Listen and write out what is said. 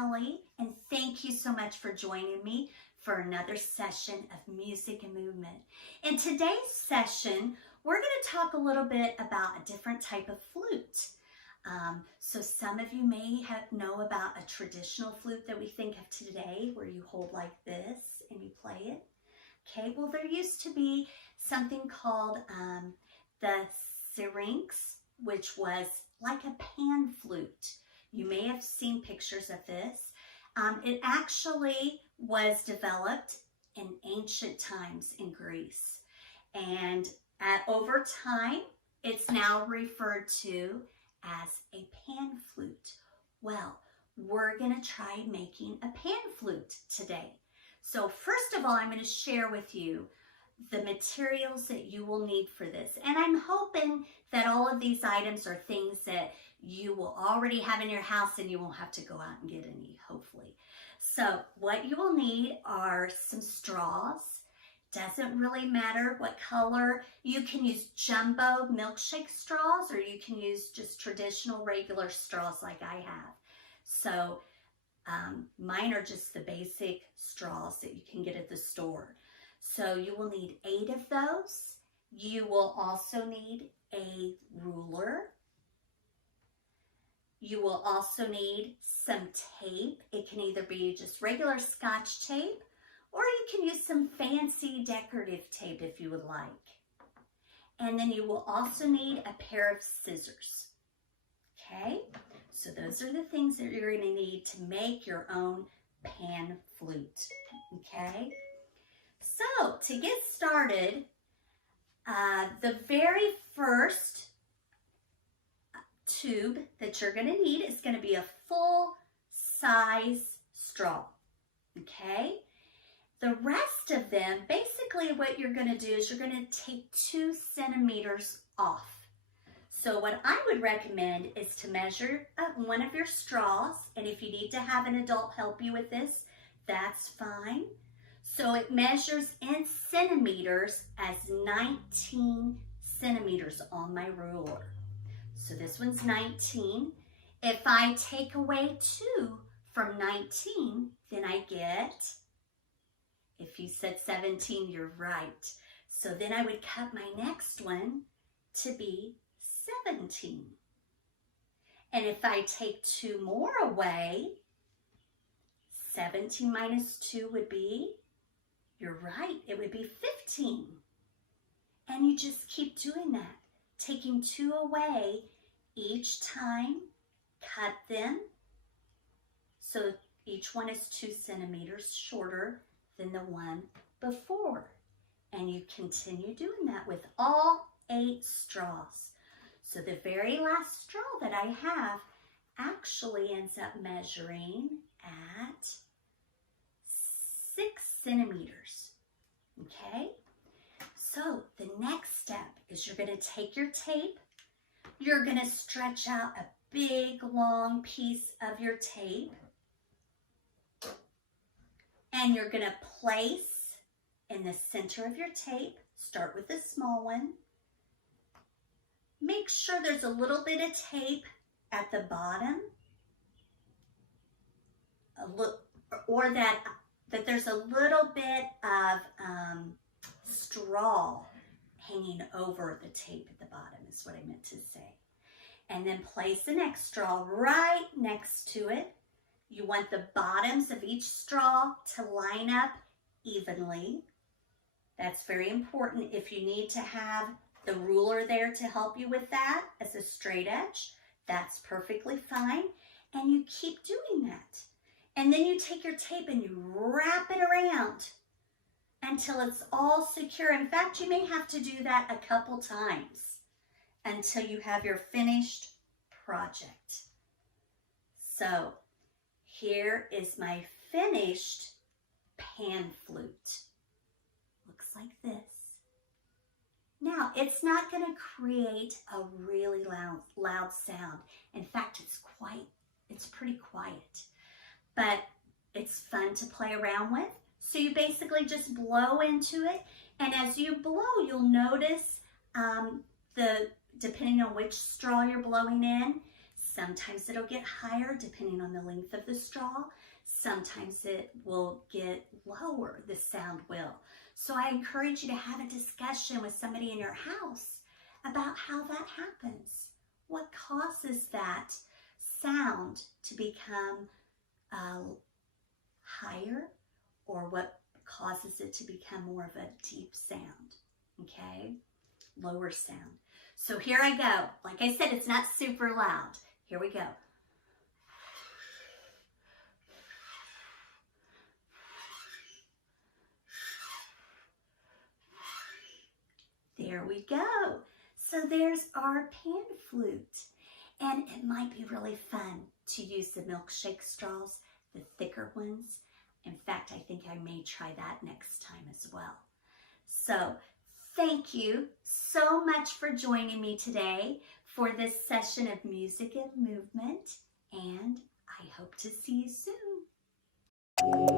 Kelly, and thank you so much for joining me for another session of music and movement. In today's session, we're going to talk a little bit about a different type of flute. So some of you may know about a traditional flute that we think of today, where you hold like this and you play it. Okay, well, there used to be something called the syrinx, which was like a pan flute. You may have seen pictures of this. It actually was developed in ancient times in Greece. And over time, it's now referred to as a pan flute. Well, we're going to try making a pan flute today. So first of all, I'm going to share with you the materials that you will need for this. And I'm hoping that all of these items are things that you will already have in your house and you won't have to go out and get any, hopefully. So what you will need are some straws. Doesn't really matter what color. You can use jumbo milkshake straws, or you can use just traditional regular straws like I have. So mine are just the basic straws that you can get at the store. So you will need 8 of those. You will also need a ruler. You will also need some tape. It can either be just regular Scotch tape, or you can use some fancy decorative tape if you would like. And then you will also need a pair of scissors. Okay, so those are the things that you're going to need to make your own pan flute. Okay, so to get started, the very first tube that you're going to need is going to be a full size straw. Okay, the rest of them, basically what you're going to do is you're going to take 2 centimeters off. So what I would recommend is to measure one of your straws, and if you need to have an adult help you with this, that's fine. So it measures in centimeters as 19 centimeters on my ruler. So this one's 19. If I take away 2 from 19, then I get, if you said 17, you're right. So then I would cut my next one to be 17. And if I take 2 more away, 17 minus 2 would be, you're right, it would be 15. And you just keep doing that, taking 2 away each time, cut them. So each one is 2 centimeters shorter than the one before. And you continue doing that with all 8 straws. So the very last straw that I have actually ends up measuring at 6 centimeters. Okay? So the next step is you're going to take your tape. You're going to stretch out a big long piece of your tape. And you're going to place in the center of your tape, start with the small one. Make sure there's a little bit of tape at the bottom, or that there's a little bit of straw hanging over the tape at the bottom is what I meant to say. And then place the next straw right next to it. You want the bottoms of each straw to line up evenly. That's very important. If you need to have the ruler there to help you with that as a straight edge, that's perfectly fine. And you keep doing that. And then you take your tape and you wrap it around until it's all secure. In fact, you may have to do that a couple times until you have your finished project. So here is my finished pan flute. Looks like this. Now, it's not going to create a really loud sound. In fact, it's pretty quiet, but it's fun to play around with. So you basically just blow into it, and as you blow, you'll notice depending on which straw you're blowing in, Sometimes it'll get higher depending on the length of the straw. Sometimes it will get lower, the sound will. So I encourage you to have a discussion with somebody in your house about how that happens. What causes that sound to become higher, or what causes it to become more of a deep sound, okay? Lower sound. So here I go. Like I said, it's not super loud. Here we go. There we go. So there's our pan flute. And it might be really fun to use the milkshake straws, the thicker ones. In fact, I think I may try that next time as well. So thank you so much for joining me today for this session of music and movement. And I hope to see you soon.